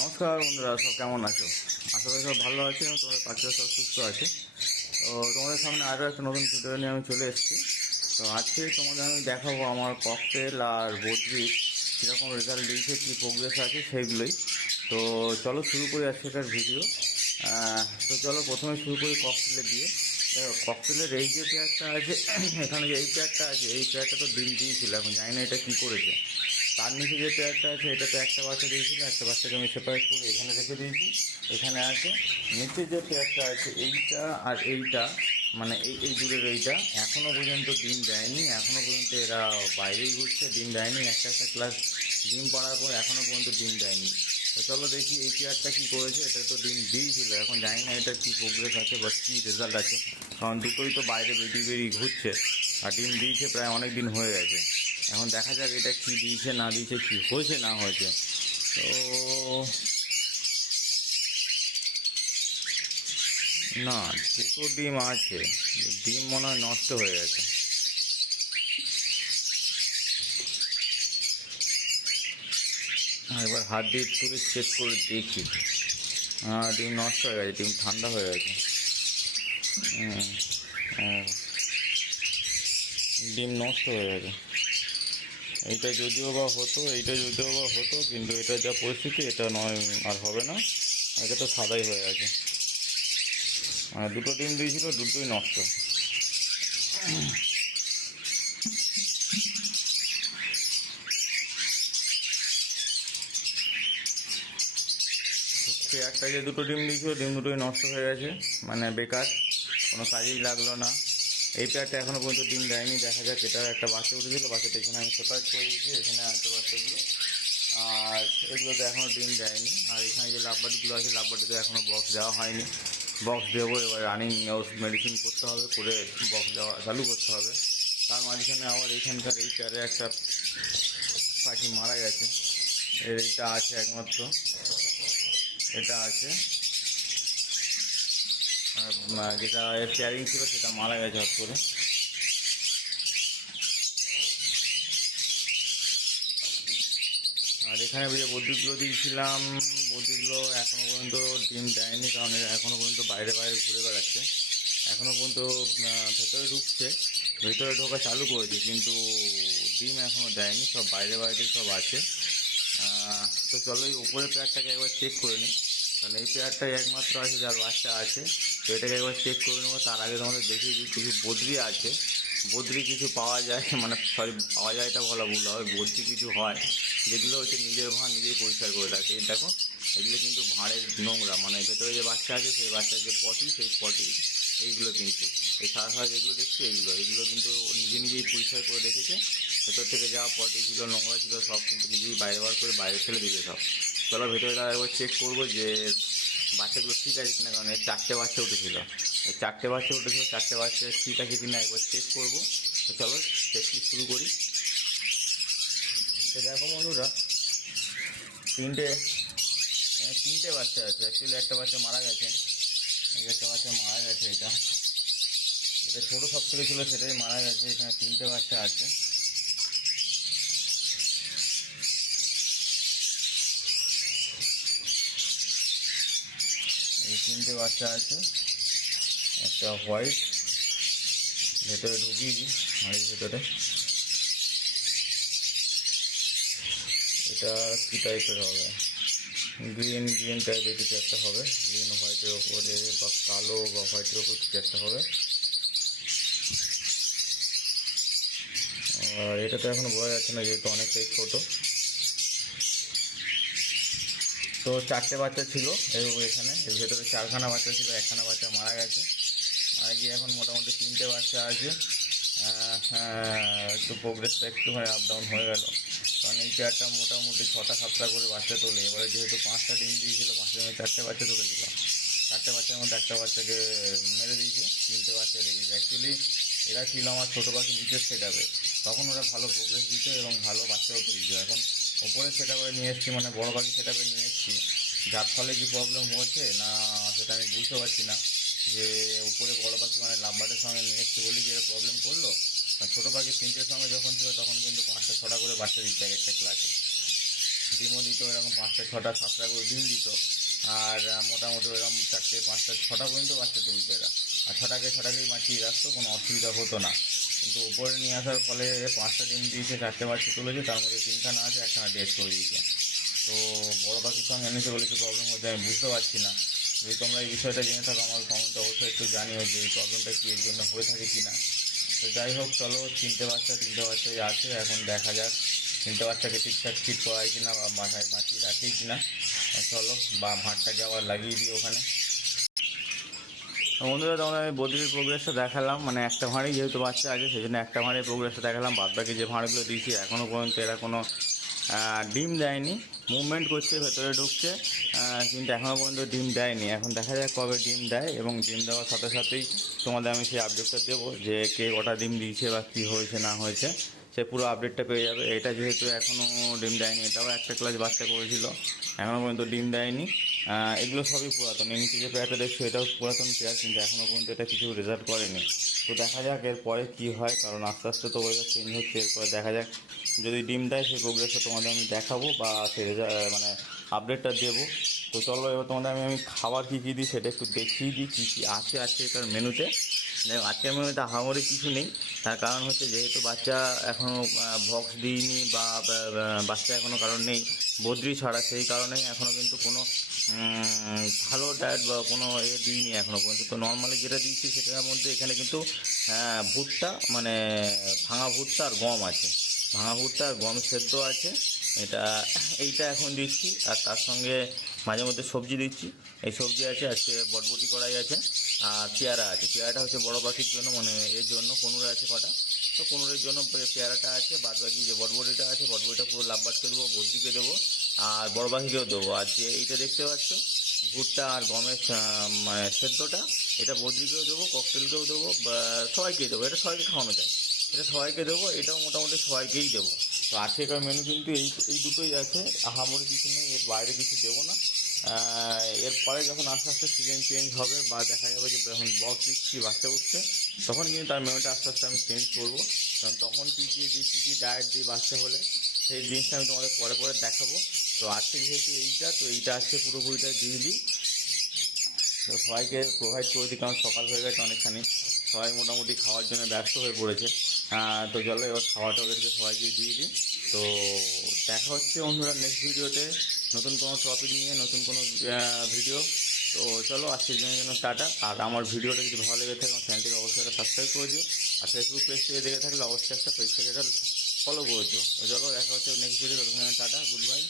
নমস্কার বন্ধুরা, সব কেমন আছো? আশা করি সব ভালো আছে এবং তোমাদের পাখিরা সব সুস্থ আছে। তো তোমাদের সামনে আরও একটা নতুন ভিডিও নিয়ে আমি চলে এসেছি। তো আজকে তোমাদের আমি দেখাবো আমার ককটেল আর বদ্রির কীরকম রেজাল্ট দিয়েছে, কী প্রোগ্রেস আছে সেইগুলোই। তো চলো শুরু করি আজকেকার ভিডিও। তো চলো প্রথমে শুরু করি ককটেলে দিয়ে। ককটেলের এই যে পেয়ারটা আছে, এখানে যে এই পেয়ারটা আছে, এই পেয়ারটা তো ডিম দিয়েছিল, এখন জানি না এটা কী করেছে। তার নিচে যে পেয়ারটা আছে এটাতে একটা বাচ্চা দিয়েছিল, একটা বাচ্চাকে আমি সেপারেট করে এখানে রেখে দিয়েছি, এখানে আছে। নিচে যে পেয়ারটা আছে এইটা আর এইটা, মানে এই দূরের এইটা এখনও পর্যন্ত ডিম দেয়নি, এখনও পর্যন্ত এরা বাইরেই ঘুরছে, ডিম দেয়নি। একটা একটা ক্লাস ডিম পাড়ার পর এখনও পর্যন্ত ডিম দেয়নি। তো চলো দেখি এই পেয়ারটা কী করেছে। এটা তো ডিম দিয়েছিল, এখন জানি না এটা কী প্রোগ্রেস আছে বা কী রেজাল্ট আছে, কারণ দুটোই তো বাইরে বেরিয়ে ঘুরছে আর ডিম দিয়েছে প্রায় অনেক দিন হয়ে গেছে। এখন দেখা যাক এটা কী দিয়েছে না দিয়েছে, কী হয়েছে না হয়েছে। তো না, দুটো ডিম আছে, ডিম মনে হয় নষ্ট হয়ে গেছে। এবার হাত দিয়ে তুলে চেক করে দেখি। হ্যাঁ, ডিম নষ্ট হয়ে গেছে, ডিম ঠান্ডা হয়ে গেছে। হুম, হ্যাঁ, ডিম নষ্ট হয়ে গেছে। এইটা যদিও বা হতো, কিন্তু এটা যা পরিস্থিতি এটা নয়, আর হবে না। এটা তো সাদাই হয়ে গেছে। দুটো ডিম দিয়েছিল, দুটোই নষ্ট। সে একটা যে দুটো ডিম দিয়েছিল, ডিম দুটোই নষ্ট হয়ে গেছে, মানে বেকার, কোনো কাজেই লাগলো না। এই পেয়ারটা এখনও পর্যন্ত ডিম দেয়নি, দেখা যাক। এটার একটা বাচ্চা উঠেছিল, বাচ্চাটা এখানে আমি সেপারেট করে দিয়েছি, এখানে আছে বাচ্চাগুলো। আর এগুলোতে এখনও ডিম দেয়নি। আর এখানে যে লাভবার্ডগুলো আছে, লাভবার্ডে এখনও বক্স দেওয়া হয়নি। বক্স দেবো, এবার রানিং মেডিসিন করতে হবে, করে বক্স দেওয়া চালু করতে হবে। তার মাঝখানে আবার এখানকার এই পেয়ারে একটা পাখি মারা গেছে। এইটা আছে একমাত্র, এটা আছে। যেটা পেয়ারিং ছিল সেটা মারা গেছে হট করে। আর এখানে যে বদ্রিগুলো দিয়েছিলাম, বদ্রিগুলো এখনও পর্যন্ত ডিম দেয়নি, কারণ এখনও পর্যন্ত বাইরে ঘুরে বেড়াচ্ছে। এখনও পর্যন্ত ভেতরে ঢুকছে, ভেতরে ঢোকা চালু করেছি, কিন্তু ডিম এখনও দেয়নি, সব বাইরে সব আছে। তো চলো এই উপরের পেয়ারটাকে একবার চেক করে নিই, কারণ এই পেয়ারটাই একমাত্র আছে যার বাচ্চা আছে। তো এটাকে একবার চেক করে নেবো। তার আগে তোমাদের দেখিয়ে দিই কিছু বদ্রি আছে। বদ্রি কিছু পাওয়া যায়, মানে সরি, পাওয়া যায় এটা বলা ভুল হবে, বদ্রি কিছু হয় যেগুলো হচ্ছে নিজের ভাঁড় নিজেই পরিষ্কার করে রাখে। এই দেখো, এগুলো কিন্তু ভাঁড়ের নোংরা, মানে ভেতরে যে বাচ্চা আছে সেই বাচ্চার যে পটি, সেই পটি এইগুলো কিন্তু, এই সারা যেগুলো দেখছো এগুলো কিন্তু নিজেই পরিষ্কার করে রেখেছে। ভেতর থেকে যা পটি ছিল, নোংরা ছিল, সব কিন্তু নিজেই বাইরে বার করে বাইরে ফেলে দিয়েছে সব। চলো ভেতরে তারা একবার চেক করবো যে বাচ্চাগুলো ঠিক আছে কিনা, কারণ এই চারটে বাচ্চা উঠেছিল, চারটে বাচ্চা ঠিক আছে কিনা একবার চেক করবো। তো চলো চেকটি শুরু করি। তো দেখো বন্ধুরা, তিনটে তিনটে বাচ্চা আছে। অ্যাকচুয়ালি একটা বাচ্চা মারা গেছে, একটা বাচ্চা মারা গেছে। এটা ছোটো সব থেকে ছিল, সেটাই মারা গেছে। এখানে তিনটে বাচ্চা আছে। এই তিনটে বাচ্চা আছে, একটা হোয়াইট, ভেতরে ঢুকিয়ে দিই হাঁড়ির ভেতরে। এটা কী টাইপের হবে, গ্রিন টাইপের কিছু একটা হবে, গ্রিন হোয়াইটের ওপরে বা কালো বা হোয়াইটের ওপর কিছু একটা হবে। আর এটা তো এখন বোঝা যাচ্ছে না, যেহেতু অনেকটাই ছোটো। তো চারটে বাচ্চা ছিল এখানে, এর ভেতরে চারখানা বাচ্চা ছিল, একখানা বাচ্চা মারা গেছে। মারা গিয়ে এখন মোটামুটি তিনটে বাচ্চা আছে। হ্যাঁ, একটু প্রোগ্রেসটা একটুখানি আপ ডাউন হয়ে গেল, কারণ এই পেয়ারটা মোটামুটি 6টা 7টা করে বাচ্চা তোলে। এবারে যেহেতু 5টা ডিম দিয়েছিল, 5টা ডিমে 4টে বাচ্চা তুলেছিল, 4টে বাচ্চার মধ্যে একটা বাচ্চাকে মেরে দিয়েছে, তিনটে বাচ্চা রেখেছে। অ্যাকচুয়ালি এরা ছিল আমার ছোটো পাখি নিচের সেটআপে, তখন ওরা ভালো প্রোগ্রেস দিত এবং ভালো বাচ্চাও তুলছে। এখন ওপরে সেটআপে নিয়ে এসেছি, মানে বড়ো পাখি সেটআপে নিয়ে এসেছি, যার ফলে কি প্রবলেম হয়েছে না সেটা আমি বুঝতে পারছি না। যে উপরে বড়ো পাখি মানে লাভবার্ডের সঙ্গে নিয়ে এসেছি বলি যে প্রবলেম করলো, আর ছোটো পাখি তিনটের সঙ্গে যখন ছিল তখন কিন্তু 5টা 6টা করে বাচ্চা দিচ্ছে এক একটা ক্লাসে। ডিমও দিত, এরকম 5টা 6টা 7টা করে ডিম দিত। আর মোটামুটি এরকম 4টে 5টা 6টা পর্যন্ত বাচ্চা তুলতো এরা। আর 6টাকেই বাঁচিয়ে রাখতো, কোনো অসুবিধা হতো না। কিন্তু উপরে নিয়ে আসার ফলে 5টা ডিম দিয়েছে, 4টে বাচ্চা তুলেছে, তার মধ্যে 3খানা আছে, 1খানা ডেথ করে দিয়েছে। তো বড় পাখির সঙ্গে এনেছে বলে কিছু প্রবলেম হচ্ছে আমি বুঝতে পারছি না। যদি তোমরা এই বিষয়টা জেনে থাকো আমার কমেন্টে অবশ্যই একটু জানিও যে এই প্রবলেমটা কি এর জন্য হয়ে থাকে কি না। তো যাই হোক, চলো, 3টে বাচ্চাই আছে, এখন দেখা যাক 3টে বাচ্চাকে ঠিকঠাক ফিট করাই কিনা বা মাথায় বাঁচিয়ে রাখি কিনা। চলো, বা ভাঁড়টাকে আবার লাগিয়ে দিই ওখানে। বন্ধুরা, তখন আমি বদ্রির প্রোগ্রেসটা দেখালাম, মানে একটা ভাঁড়ে যেহেতু বাচ্চা আছে সেই জন্য একটা ভাঁড়ের প্রোগ্রেসটা দেখালাম। বাদবাকি যে ভাঁড়গুলো দিয়েছি এখনও পর্যন্ত এরা কোনো ডিম দেয়নি। মুভমেন্ট করছে, ভেতরে ঢুকছে, কিন্তু এখনও পর্যন্ত ডিম দেয়নি। এখন দেখা যাক কবে ডিম দেয়, এবং ডিম দেওয়ার সাথে সাথেই তোমাদের আমি সেই আপডেটটা দেবো যে কে কটা ডিম দিয়েছে বা কী হয়েছে না হয়েছে, সে পুরো আপডেটটা পেয়ে যাবে। এটা যেহেতু এখনও ডিম দেয়নি, এটাও একটা ক্লাস বাচ্চা করেছিল, এখনও পর্যন্ত ডিম দেয়নি। এগুলো সবই পুরাতন। এই নিচে যে পেয়ারটা দেখছো এটাও পুরাতন পেয়ার, কিন্তু এখনও পর্যন্ত এটা কিছু রেজাল্ট করেনি। তো দেখা যাক এরপরে কী হয়, কারণ আস্তে আস্তে তো ওয়েদার চেঞ্জ হচ্ছে। এরপরে দেখা যাক যদি ডিম দেয় সেই প্রোগ্রেসটা তোমাদের আমি দেখাবো বা সেই মানে আপডেটটা দেবো। তো চলো, এবার তোমাদের আমি খাবার কী কী দিই সেটা একটু দেখিয়ে দিই, কী কী আছে আজকে এটার মেনুতে। দেখো, আজকের মেনুতে আহামরি কিছু নেই। তার কারণ হচ্ছে যেহেতু বাচ্চা এখনও ভক্স দিইনি বা বাচ্চা এখনও কারণ নেই বদ্রি ছাড়া, সেই কারণে এখনও কিন্তু কোনো ভালো ডায়েট বা কোনো দিইনি এখনও পর্যন্ত। তো নর্মালি যেটা দিয়েছি সেটার মধ্যে এখানে কিন্তু ভুট্টা, মানে ভাঙা ভুট্টা আর গম আছে, ভাঙা ভুট্টা আর গম সেদ্ধ আছে, এইটা এখন দিচ্ছি। আর তার সঙ্গে মাঝে মধ্যে সবজি দিচ্ছি। এই সবজি আছে, আজকে বটবটি কড়াই আছে, আর পেয়ারা আছে। পেয়ারাটা হচ্ছে বড় পাখির জন্য, মানে এর জন্য কোনুর আছে কটা, তো কোনুরের জন্য পেয়ারাটা আছে। বাদ বাকি যে বটবটিটা আছে, বটবটিটা পুরো লাভবাটকে দেবো, বদ্রিকে দেবো, আর বড় পাখিকেও দেবো। আর যে এইটা দেখতে পাচ্ছ ভুট্টা আর গমের মানে সেদ্ধটা, এটা বদ্রিকেও দেবো, ককটেলকেও দেবো, সবাইকেই দেবো। এটা সবাইকে খাওয়ানো যায়, এটা সবাইকে দেবো, এটাও মোটামুটি সবাইকেই দেবো। তো আজকেকার মেনু কিন্তু এই দুটোই আছে, আহামরি কিছু নেই, এর বাইরে কিছু দেবো না। এরপরে যখন আস্তে আস্তে সিজন চেঞ্জ হবে বা দেখা যাবে যে যখন বক্স দিচ্ছি বাচ্চা উঠছে, তখন কিন্তু তার মেনুটা আস্তে আস্তে আমি চেঞ্জ করবো। কারণ তখন কী কী দিই, কী কী ডায়েট দিই বাচ্চা হলে, সেই জিনিসটা আমি তোমাদের পরে পরে দেখাবো। তো আজকে যেহেতু এইটা, তো এইটা আজকে পুরোপুরিটা দিয়ে দিই, তো সবাইকে প্রোভাইড করে দিই, কারণ সকাল হয়ে গেছে অনেকখানি, সবাই মোটামুটি খাওয়ার জন্য ব্যস্ত হয়ে পড়েছে। তো চলো এবার খাওয়াটা ওদেরকে সবাইকে দিয়ে দিই। তো দেখা হচ্ছে বন্ধুরা নেক্সট ভিডিওতে, নতুন কোনো টপিক নিয়ে, নতুন কোনো ভিডিও। তো চলো, আজকের জন্য টাটা। আর আমার ভিডিওটা যদি ভালো লেগে থাকে আমার চ্যানেলটিকে অবশ্যই একটা সাবস্ক্রাইব করে দিও, আর ফেসবুক পেজ থেকে দেখে থাকলে অবশ্যই একটা পেজ থেকে ফলো করে দিও। তো চলো, দেখা হচ্ছে নেক্সট ভিডিও, ততক্ষণে টাটা, গুড বাই।